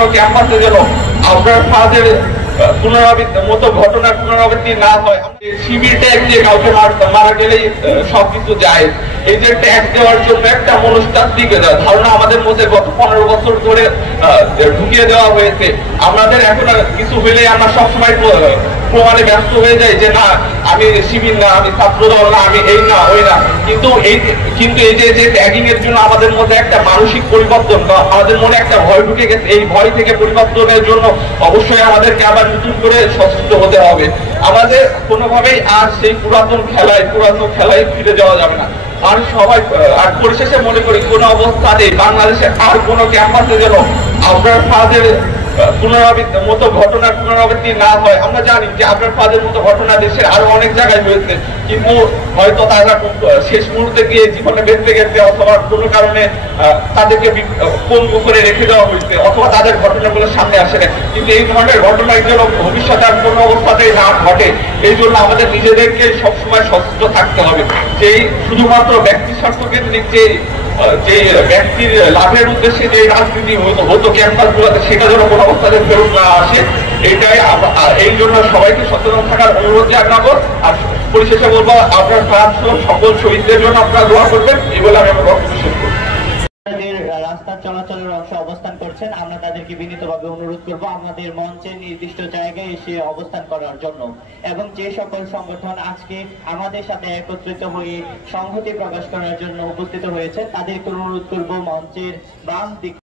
কোনো ক্যাম্পাসে যেন আপনার ফাঁদের ঘটনার পুনরাবৃত্তি না হয়। শিবির ট্যাগ দিয়ে কাউকে মারা গেলেই সবকিছু যায়, এই যে ট্যাগ দেওয়ার জন্য একটা মনস্তাত্ত্বিক ধারণা আমাদের মধ্যে গত 15 বছর ধরে ঢুকিয়ে দেওয়া হয়েছে। আমাদের এখন কিছু হলেই আমরা সবসময় প্রমাণে ব্যস্ত হয়ে যাই যে না আমি শিবির না, আমি ছাত্র দল না, আমি এই না ওই না। কিন্তু এই যে ট্যাগিং এর জন্য আমাদের মধ্যে একটা মানসিক পরিবর্তন, আমাদের মনে একটা ভয় ঢুকে গেছে। এই ভয় থেকে পরিবর্তনের জন্য অবশ্যই আমাদেরকে আবার নতুন করে সচেতন হতে হবে। আমাদের কোনোভাবেই আর সেই পুরাতন খেলায় ফিরে যাওয়া যাবে না। আর সবাই আর পরিশেষে মনে করি কোন অবস্থাতে বাংলাদেশে আর কোনো ক্যাম্পাসে যেন আপনার ফাঁদের ঘটনার পুনরাবৃত্তি না হয়। আমরা জানি যে আপনার ফাঁদের মতো ঘটনা দেশের আরো অনেক জায়গায় হয়েছে, কিন্তু হয়তো তারা শেষ মুহূর্তে গিয়ে জীবনে বেঁচে গেছে, অথবা কোনো কারণে তাদেরকে পঙ্গু করে রেখে দেওয়া হয়েছে, অথবা তাদের ঘটনাগুলো সামনে আসে না। কিন্তু এই ধরনের ঘটনার জন্য ভবিষ্যতে আর কোনো অবস্থাতেই না ঘটে, এই জন্য আমাদের নিজেদেরকে সবসময় সচেতন থাকতে হবে। যে শুধুমাত্র ব্যক্তি স্বার্থ কেন্দ্রিক যে ব্যক্তির লাভের উদ্দেশ্যে যে রাজনীতি হতো ক্যাম্পাসগুলোতে, সেটা যেন কোনো অবস্থাতে ফেরত না আসে, এটাই এই জন্য সবাইকে সচেতন থাকার অনুরোধ জানাবো। আর পরিশেষে বলবো আপনার সকল শহীদদের জন্য আপনারা দোয়া করবেন, এই বলে আমি আমার বক্তব্য শেষ করব। রাস্তা চলাচলের অংশে অবস্থান করছেন, আমরা তাদেরকে বিনীতভাবে অনুরোধ করব আমাদের মঞ্চের নির্দিষ্ট জায়গায় এসে অবস্থান করার জন্য। এবং যে সকল সংগঠন আজকে আমাদের সাথে একত্রিত হয়ে সংহতি প্রকাশ করার জন্য উপস্থিত হয়েছে তাদেরকে অনুরোধ করব মঞ্চের বাম দিক